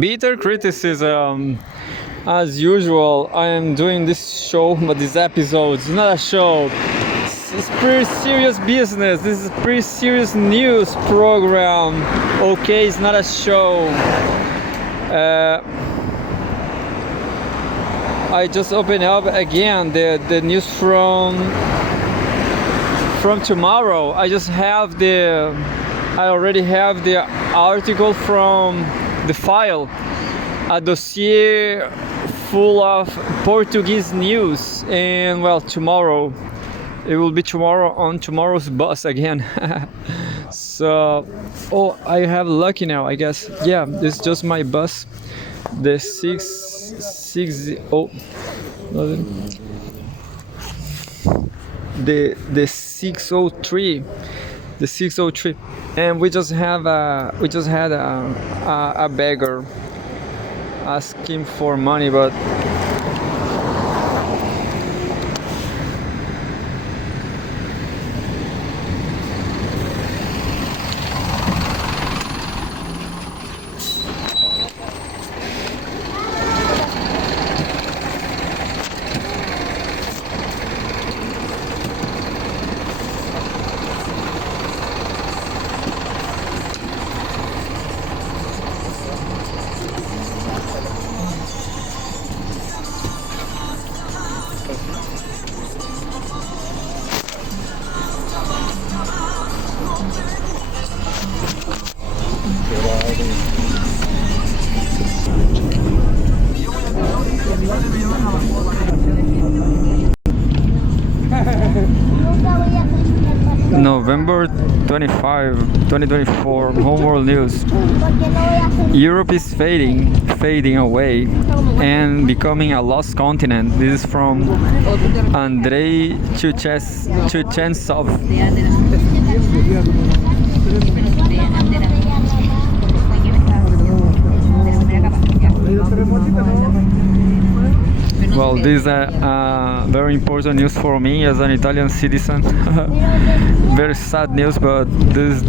Bitter criticism. As usual, I am doing this show, but this episode is not a show. It's pretty serious business. This is a pretty serious news program. Okay, it's not a show. I just opened up again the news from tomorrow. I already have the article from the file, a dossier full of Portuguese news, and well, tomorrow it will be tomorrow on tomorrow's bus again. So, oh, I have lucky now, I guess. Yeah, this is just my bus, the 660, the 603, the 603, and we just had a beggar asking for money, but November 25, 2024, Home World News. Europe is fading away and becoming a lost continent. This is from Andrei Chuchensov. Well, this is very important news for me as an Italian citizen. Very sad news, but this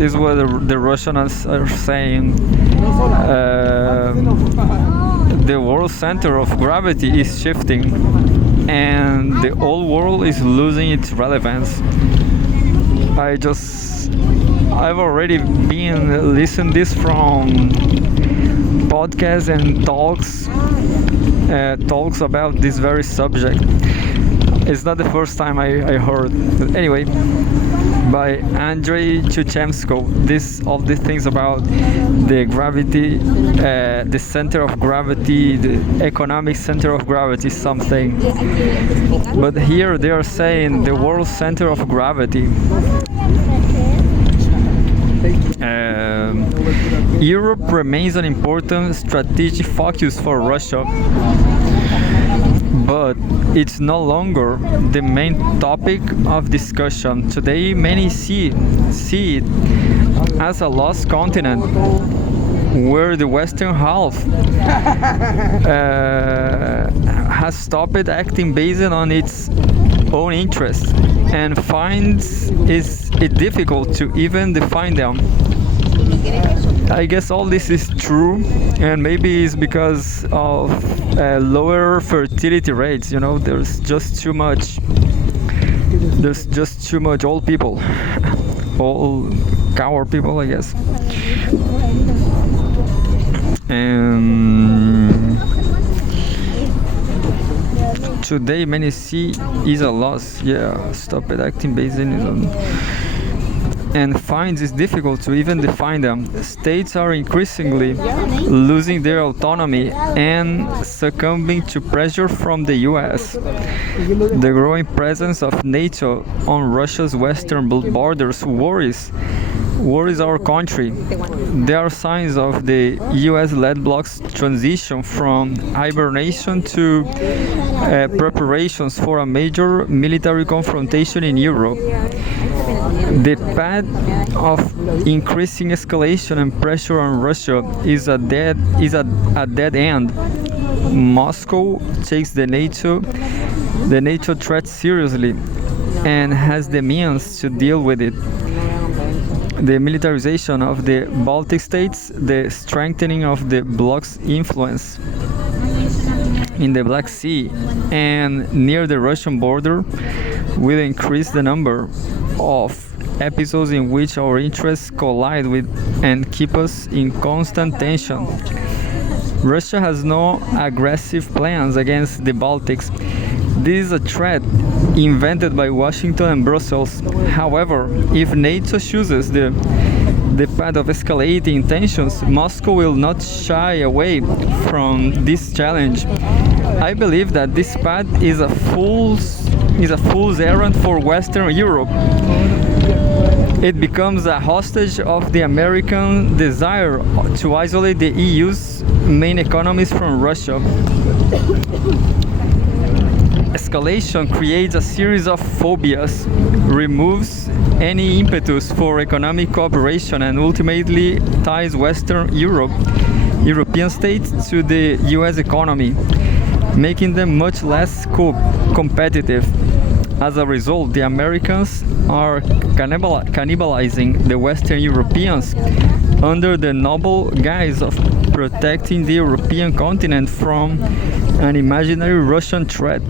is what the Russians are saying. The world center of gravity is shifting, and the whole world is losing its relevance. I've already been listening this from podcasts and talks about this very subject. It's not the first time I heard. But anyway, by Andrei Chuchemsko, all these things about the gravity, the center of gravity, the economic center of gravity, something. But here they are saying the world center of gravity. Europe remains an important strategic focus for Russia, but it's no longer the main topic of discussion. Today, many see it as a lost continent where the western half has stopped acting based on its own interests and finds it difficult to even define them. I guess all this is true, and maybe it's because of lower fertility rates. There's just too much old people, old coward people, I guess. And today many see is a loss. Yeah, stop it acting based on and finds it difficult to even define them. States are increasingly losing their autonomy and succumbing to pressure from the US. The growing presence of NATO on Russia's western borders worries our country. There are signs of the US-led bloc's transition from hibernation to preparations for a major military confrontation in Europe. The path of increasing escalation and pressure on Russia is a dead end. Moscow takes the NATO threat seriously and has the means to deal with it. the militarization of the Baltic states, the strengthening of the bloc's influence in the Black Sea and near the Russian border will increase the number of episodes in which our interests collide with and keep us in constant tension. Russia has no aggressive plans against the Baltics. This is a threat invented by Washington and Brussels. However, if NATO chooses the path of escalating tensions, Moscow will not shy away from this challenge. I believe that this path is a fool's errand for Western Europe. It becomes a hostage of the American desire to isolate the EU's main economies from Russia. Escalation creates a series of phobias, removes any impetus for economic cooperation, and ultimately ties European states to the US economy, making them much less competitive. As a result, the Americans are cannibalizing the Western Europeans under the noble guise of protecting the European continent from an imaginary Russian threat.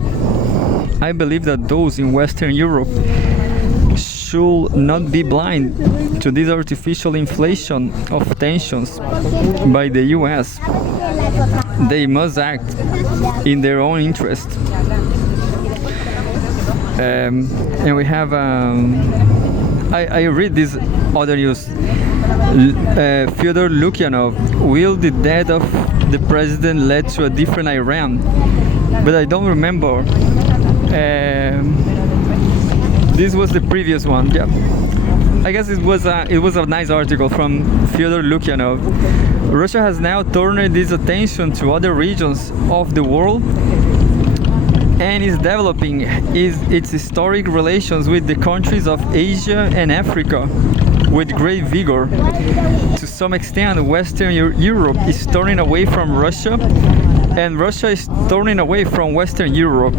I believe that those in Western Europe should not be blind to this artificial inflation of tensions by the US. They must act in their own interest. And we have I read this other news. Fyodor Lukyanov, will the death of the president lead to a different Iran? But I don't remember. This was the previous one. Yeah, I guess it was a nice article from Fyodor Lukyanov. Russia has now turned its attention to other regions of the world and is developing its historic relations with the countries of Asia and Africa with great vigor. To some extent, Western Europe is turning away from Russia, and Russia is turning away from Western Europe.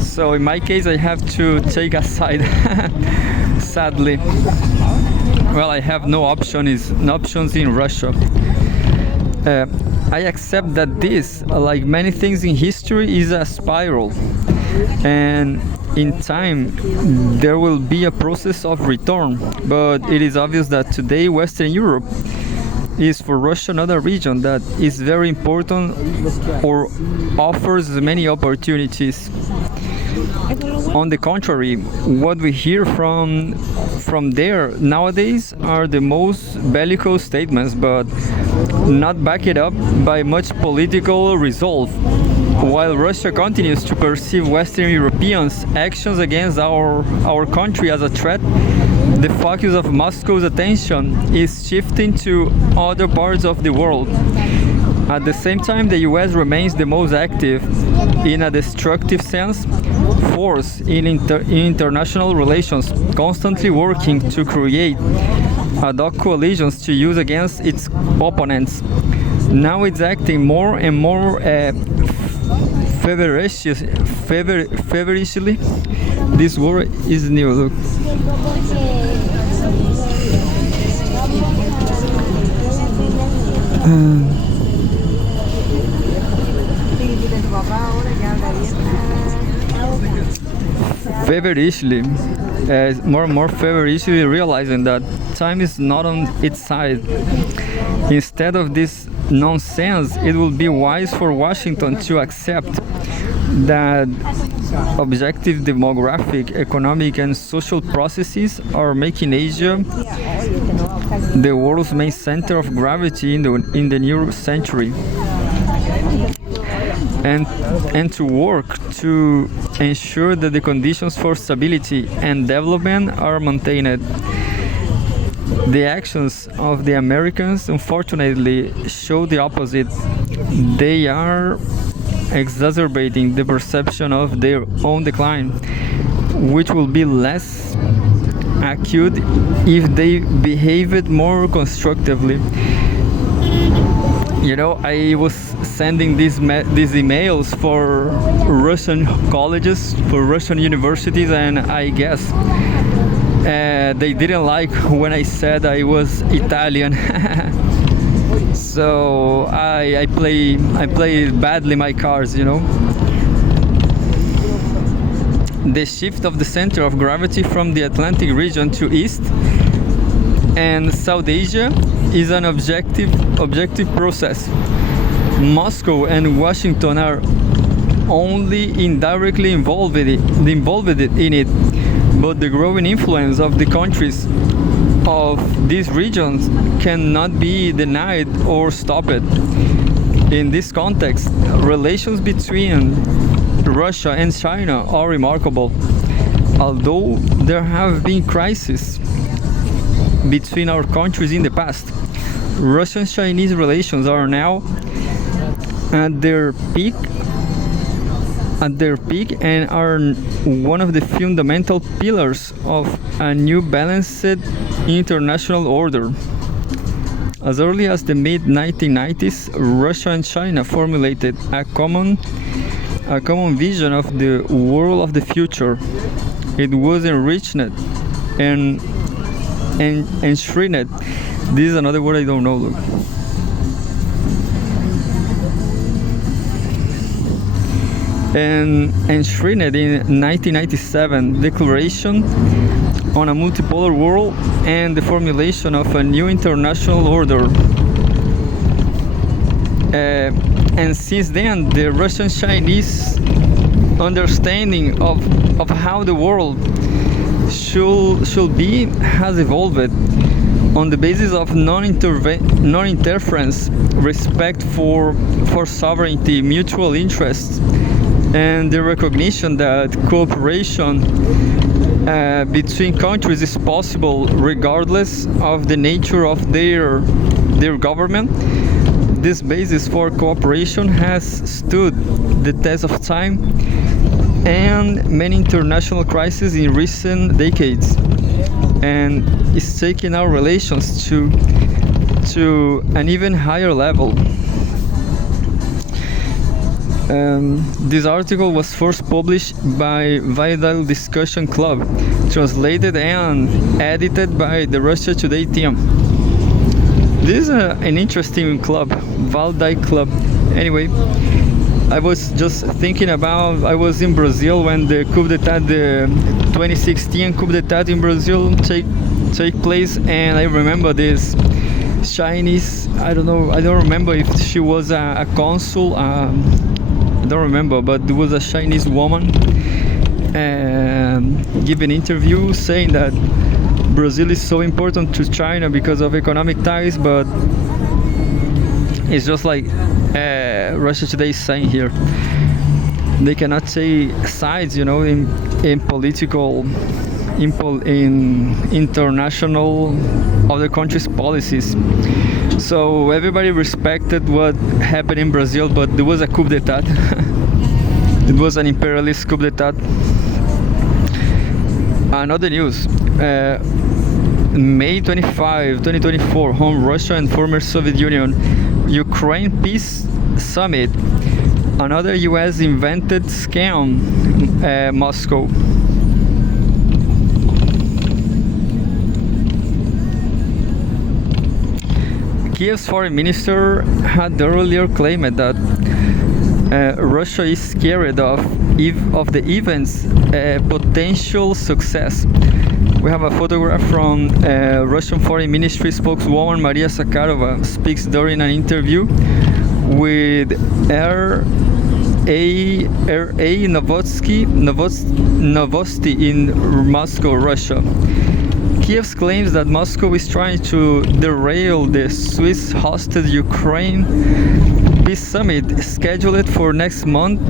So in my case, I have to take a side, sadly. Well, I have no options in Russia. I accept that this, like many things in history, is a spiral, and in time there will be a process of return. But it is obvious that today Western Europe is for Russia not a region that is very important or offers many opportunities. On the contrary, what we hear from there nowadays are the most bellicose statements, but not backed up by much political resolve. While Russia continues to perceive Western Europeans' actions against our country as a threat, the focus of Moscow's attention is shifting to other parts of the world. At the same time, the US remains the most active, in a destructive sense, force in international relations, constantly working to create ad hoc coalitions to use against its opponents. Now it's acting more and more feverishly. This word is new. Look. Feverishly, more and more feverishly realizing that time is not on its side. Instead of this nonsense, it will be wise for Washington to accept that objective demographic, economic, and social processes are making Asia the world's main center of gravity in the new century. And to work to ensure that the conditions for stability and development are maintained. The actions of the Americans, unfortunately, show the opposite. They are exacerbating the perception of their own decline, which will be less acute if they behaved more constructively. You know, I was sending these emails for Russian colleges, for Russian universities, and I guess They didn't like when I said I was Italian. So I play badly my cards, you know. The shift of the center of gravity from the Atlantic region to East and South Asia is an objective process. Moscow and Washington are only indirectly involved in it, but the growing influence of the countries of these regions cannot be denied or stopped. In this context, relations between Russia and China are remarkable. Although there have been crises between our countries in the past, Russian-Chinese relations are now at their peak and are one of the fundamental pillars of a new balanced international order. As early as the mid-1990s, Russia and China formulated a common vision of the world of the future. It was enriched and enshrined. This is another word I don't know. Look. And enshrined in 1997 Declaration on a Multipolar World and the formulation of a new international order. And since then, the Russian-Chinese understanding of how the world should be has evolved on the basis of non-interference, respect for sovereignty, mutual interests, and the recognition that cooperation between countries is possible regardless of the nature of their government. This basis for cooperation has stood the test of time and many international crises in recent decades, and is taking our relations to an even higher level. This article was first published by Vidal Discussion Club, translated and edited by the Russia Today team. This is an interesting club, Valdai Club. Anyway, I was just thinking about, I was in Brazil when the coup d'etat, the 2016 coup d'etat in Brazil take place, and I remember this Chinese, I don't remember if she was a consul, I don't remember, but there was a Chinese woman giving an interview saying that Brazil is so important to China because of economic ties, but it's just like Russia Today is saying here. They cannot take sides, you know, in political, in international other countries' policies. So everybody respected what happened in Brazil, but there was a coup d'etat. It was an imperialist coup d'etat. Another news. May 25, 2024, home Russia and former Soviet Union, Ukraine Peace Summit. Another US invented scam, Moscow. Kiev's foreign minister had earlier claimed that Russia is scared of the event's potential success. We have a photograph from Russian Foreign Ministry spokeswoman Maria Zakharova speaks during an interview with RA Novosti in Moscow, Russia. Kiev claims that Moscow is trying to derail the Swiss-hosted Ukraine Peace Summit scheduled for next month.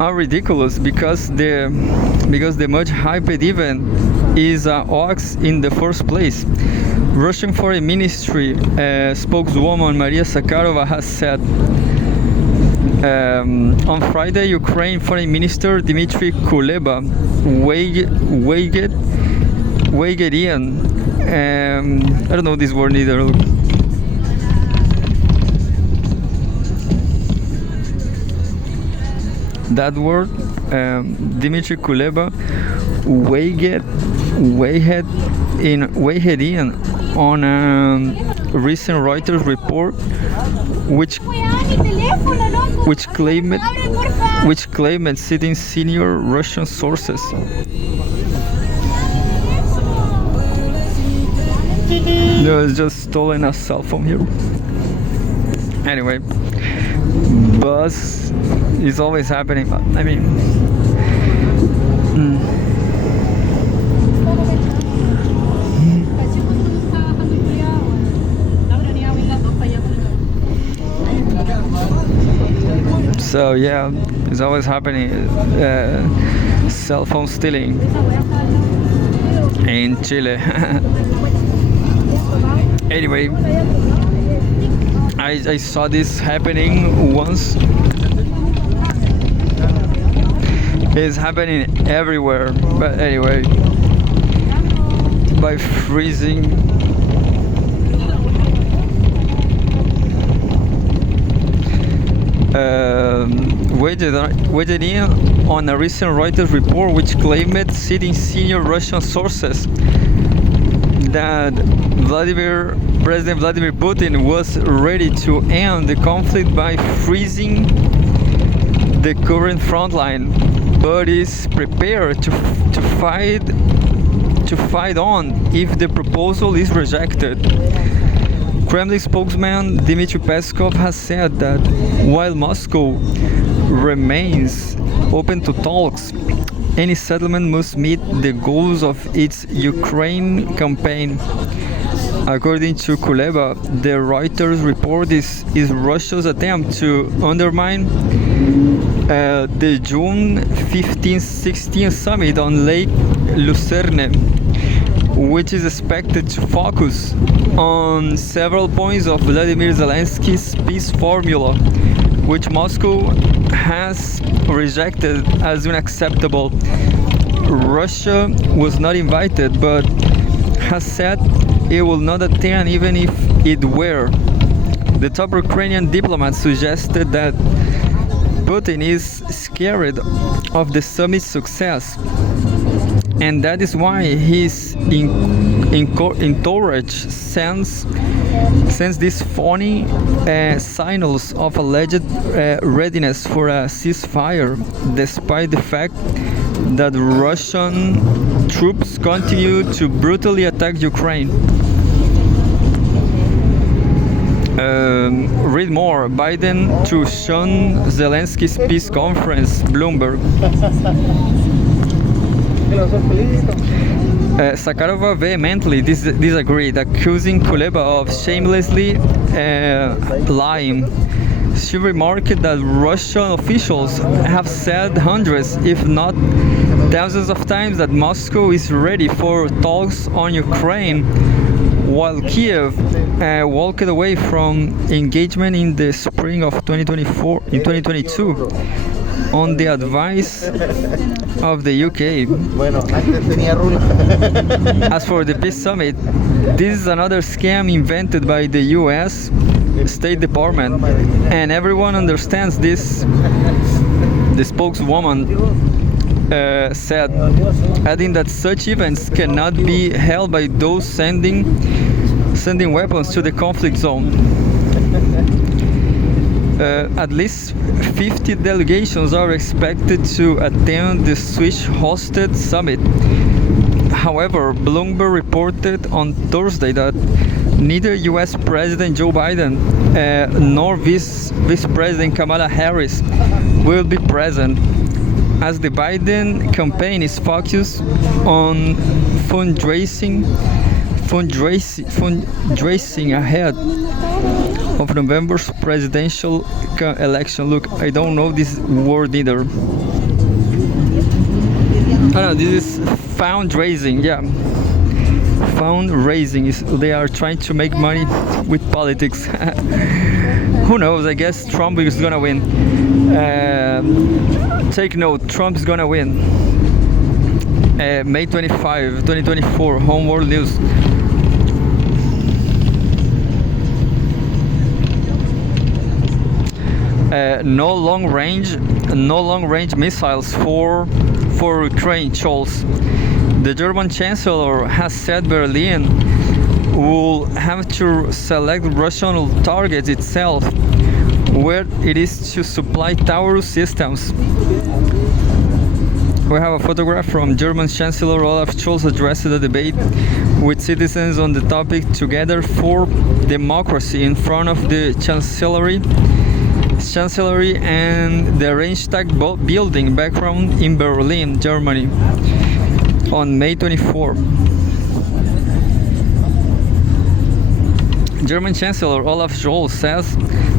Are ridiculous because the much hyped event is a hoax in the first place. Russian Foreign Ministry spokeswoman Maria Zakharova has said on Friday, Ukraine Foreign Minister Dmitry Kuleba weighed in. I don't know this word either. that word, Dmitry Kuleba weighed in on a recent Reuters report, which claimed citing senior Russian sources. No, it's just stolen a cell phone here. Anyway, buzz is always happening. I mean, so yeah, it's always happening. Cell phone stealing in Chile. Anyway, I saw this happening once. It's happening everywhere, but anyway, by freezing weighed in on a recent Reuters report which claimed, citing senior Russian sources, that President Vladimir Putin was ready to end the conflict by freezing the current front line, but is prepared to fight on if the proposal is rejected. Kremlin spokesman Dmitry Peskov has said that while Moscow remains open to talks, any settlement must meet the goals of its Ukraine campaign. According to Kuleba, the Reuters report is Russia's attempt to undermine the June 15-16 summit on Lake Lucerne, which is expected to focus on several points of Vladimir Zelensky's peace formula, which Moscow has rejected as unacceptable. Russia was not invited, but has said it will not attend even if it were. The top Ukrainian diplomat suggested that Putin is scared of the summit's success, and that is why he's encouraged sends these phony signals of alleged readiness for a ceasefire, despite the fact that Russian troops continue to brutally attack Ukraine. Read more. Biden to shun Zelensky's peace conference, Bloomberg. Sakharova vehemently disagreed, accusing Kuleba of shamelessly lying. She remarked that Russian officials have said hundreds, if not thousands of times, that Moscow is ready for talks on Ukraine, while Kiev walked away from engagement in the spring of 2022 on the advice of the UK. As for the peace summit, this is another scam invented by the US State Department, and everyone understands this, the spokeswoman said, adding that such events cannot be held by those sending weapons to the conflict zone. At least 50 delegations are expected to attend the Swiss-hosted summit. However, Bloomberg reported on Thursday that neither U.S. President Joe Biden nor Vice President Kamala Harris will be present, as the Biden campaign is focused on fundraising ahead of November's presidential election. Look, I don't know this word either. No, this is fundraising. Yeah, fundraising is, they are trying to make money with politics. Who knows? I guess Trump is gonna win. Take note, Trump is gonna win. May 25, 2024, Home World News. no long range missiles for Ukraine. Scholz. The German Chancellor has said Berlin will have to select Russian targets itself, where it is to supply Taurus systems. We have a photograph from German Chancellor Olaf Scholz addressed the debate with citizens on the topic Together for Democracy in front of the Chancellery and the Reichstag building background in Berlin, Germany, on May 24. German Chancellor Olaf Scholz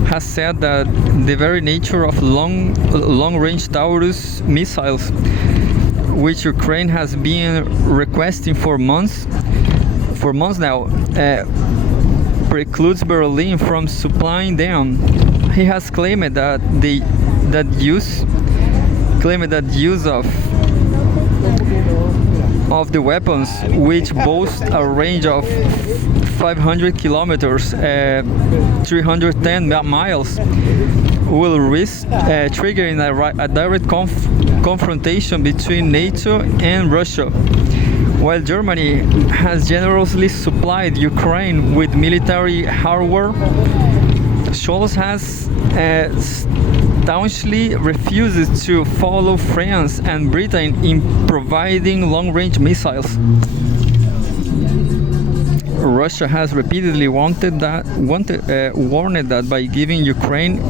has said that the very nature of long-range Taurus missiles, which Ukraine has been requesting for months now, precludes Berlin from supplying them. He has claimed that use of the weapons, which boast a range of 500 kilometers, 310 miles, will risk triggering a direct confrontation between NATO and Russia. While Germany has generously supplied Ukraine with military hardware, Scholz has staunchly refuses to follow France and Britain in providing long-range missiles. Russia has repeatedly warned that by giving Ukraine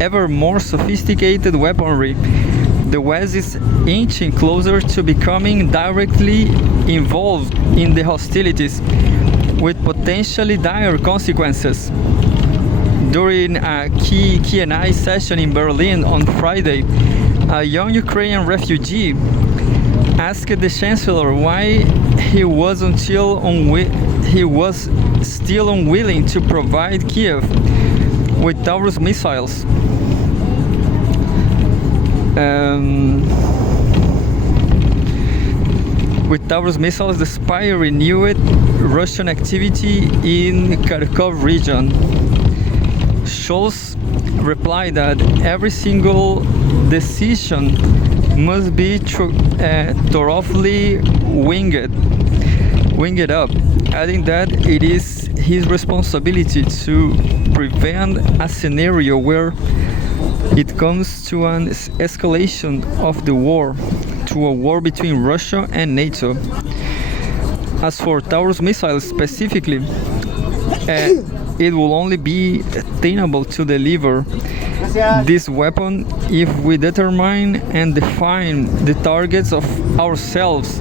ever more sophisticated weaponry, the West is inching closer to becoming directly involved in the hostilities, with potentially dire consequences. During a Q&A session in Berlin on Friday, a young Ukrainian refugee asked the Chancellor why he was still unwilling to provide Kiev with Taurus missiles. Despite renewed Russian activity in Kharkov region. Scholz replied that every single decision must be thoroughly winged up, adding that it is his responsibility to prevent a scenario where it comes to an escalation of the war, to a war between Russia and NATO. As for Taurus missiles specifically, it will only be attainable to deliver this weapon if we determine and define the targets of ourselves,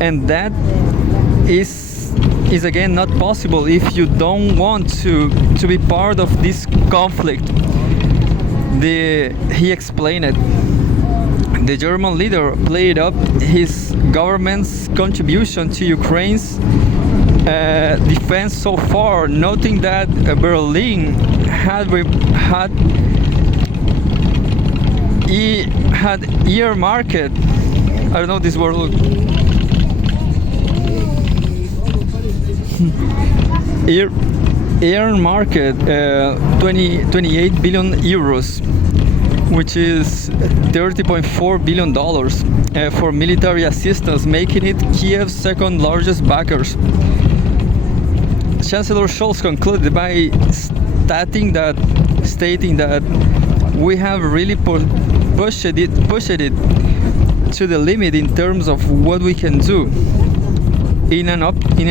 and that is again not possible if you don't want to be part of this conflict. He explained it. The German leader played up his government's contribution to Ukraine's defense so far, noting that Berlin had earmarked, I don't know this word, earmarked 28 billion euros, which is $30.4 billion for military assistance, making it Kiev's second largest backers. Chancellor Scholz concluded by stating that we have really pushed it to the limit in terms of what we can do. In an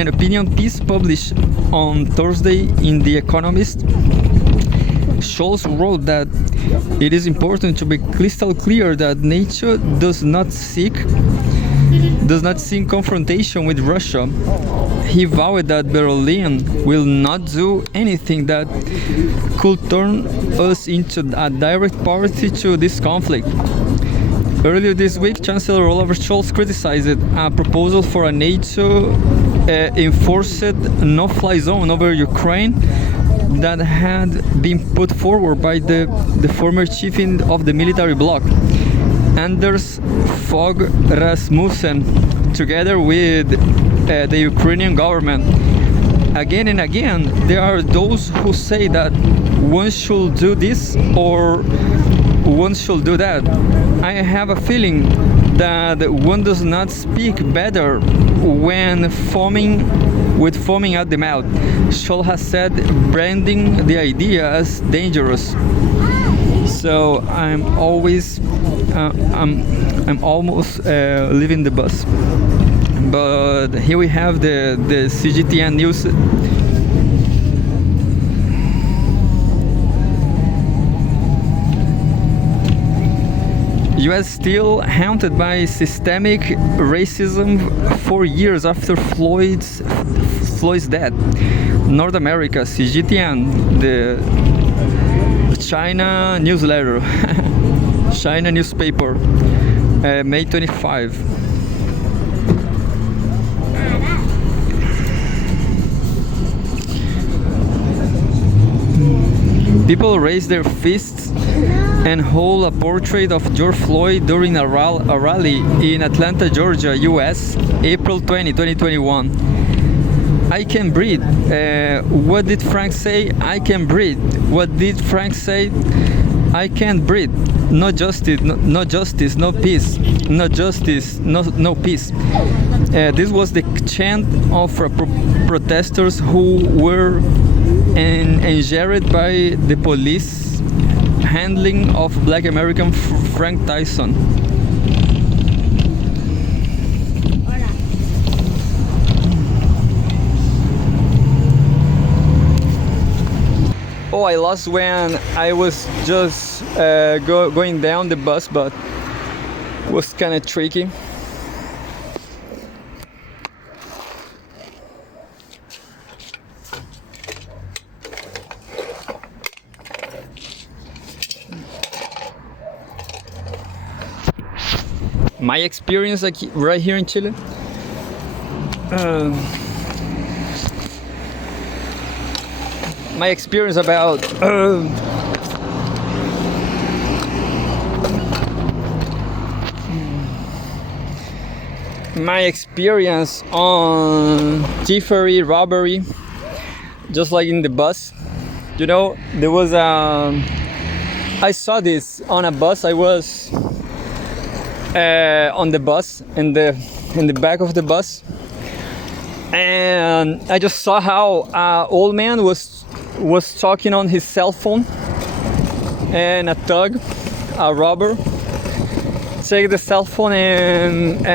opinion piece published on Thursday in The Economist, Scholz wrote that it is important to be crystal clear that NATO does not seek confrontation with Russia. He vowed that Berlin will not do anything that could turn us into a direct party to this conflict. Earlier this week, Chancellor Olaf Scholz criticized a proposal for a NATO enforced no-fly zone over Ukraine that had been put forward by the former chief of the military bloc, Anders Fogh Rasmussen, together with the Ukrainian government. again and again, there are those who say that one should do this or one should do that. I have a feeling that one does not speak better when foaming at the mouth. Scholl has said branding the idea as dangerous. So I'm always, I'm almost leaving the bus. But here we have the CGTN news. U.S. still haunted by systemic racism 4 years after Floyd's death. North America, CGTN, the China newsletter, China newspaper, May 25. People raise their fists and hold a portrait of George Floyd during a rally in Atlanta, Georgia, US, April 20, 2021. I can breathe. What did Frank say? I can breathe. What did Frank say? I can't breathe. No justice, no justice, no peace. No justice, no peace. This was the chant of protesters who were injured by the police handling of Black American Frank Tyson. Oh, I lost when I was just going down the bus, but it was kind of tricky. My experience like right here in Chile, my experience about my experience on thievery, robbery, just like in the bus. You know, there was I saw this on a bus. I was on the bus, in the back of the bus, and I just saw how an old man was talking on his cell phone, and a thug, a robber, take the cell phone and